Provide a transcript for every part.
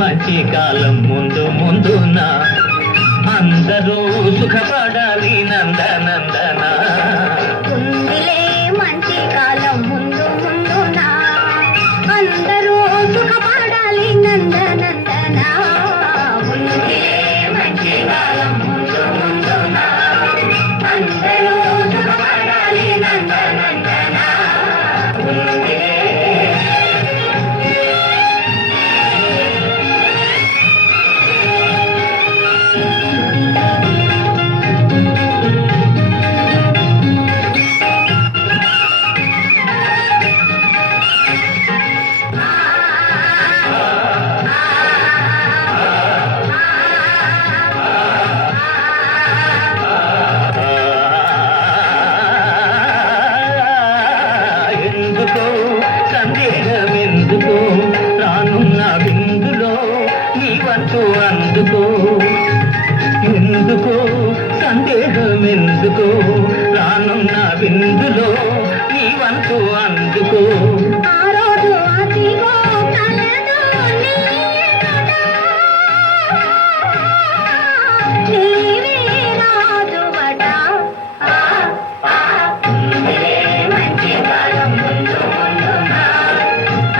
మంచి కాలం ముందు ముందున అందరూ సుఖపడాలి నందనందన. ఉందిలే మంచి కాలం ముందు ముందున అందరూ సుఖపడాలి నందనందన. ఉందిలే మంచి కాలం ముందు ముందున అందరూ సుఖపడాలి నందనందన. ఉందిలే సందేహమెందుకో రానున్న బిందులో నీవంటూ అందుకో. ఎందుకో సందేహమెందుకో రానున్న బిందులో నీవంటూ అందుకో. ఆ రోజు అదిగో కలదు నీవే రాజువట. మంచి కాలం ముందు ముందున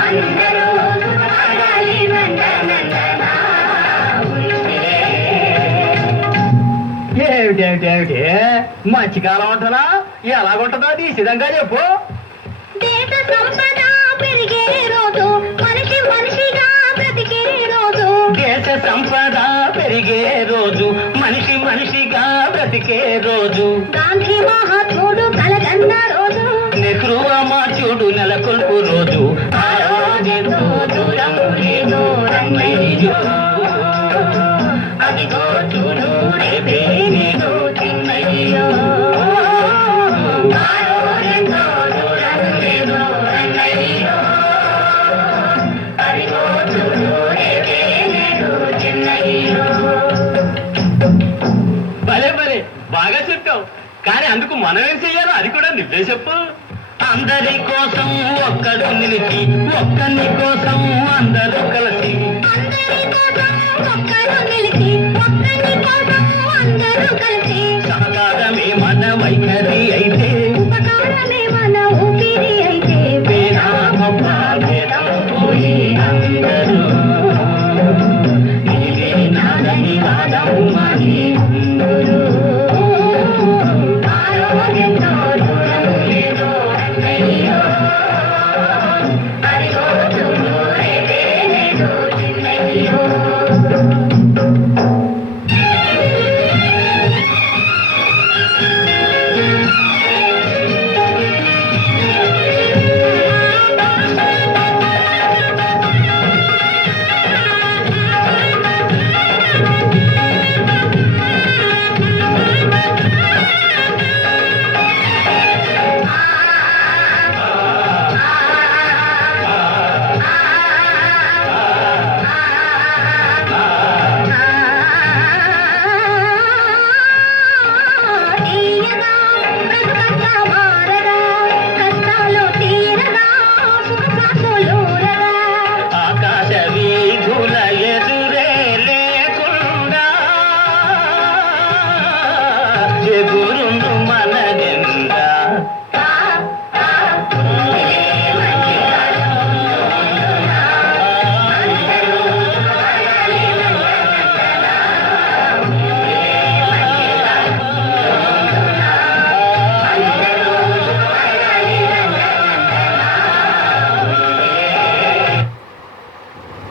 అందరూ సుఖపడాలి నందనందన. ఏమిటేమిటేమిటి మధ్యకాలం ఉంటుందా? ఎలాగుంటుందో నిశ్చితంగా చెప్పు. దేశ సంపద పెరిగే రోజు మనిషి మనిషిగా బ్రతికే రోజు. దేశ సంపద పెరిగే రోజు మనిషి మనిషిగా బ్రతికే రోజు. గాంధీ మహాత్ముడు కలగన్న రోజు. నెహ్రూ అమాత్యుడు నెలకొల్పు రోజు. ఆ రోజెంతో దూరం లేదు రంగయ్యో. అదిగో చూడు రేపే నేను చిన్నయ్యో. ఆ రోజెంతో దూరం లేదు రంగయ్యో. అదిగో చూడు రేపే నేను చిన్నయ్యో. భలే భలే బాగా చెప్పావు. కానీ అందుకు మనం ఏం చెయ్యాలో అది కూడా నువ్వే చెప్పు. అందరి కోసం ఒక్కడు నిలిచి ఒక్కని కోసం అందరూ కలిసి. అందరి కోసం ఒక్కరు నిలిచి ఒక్కరి కోసం అందరూ కలిసి. సహకార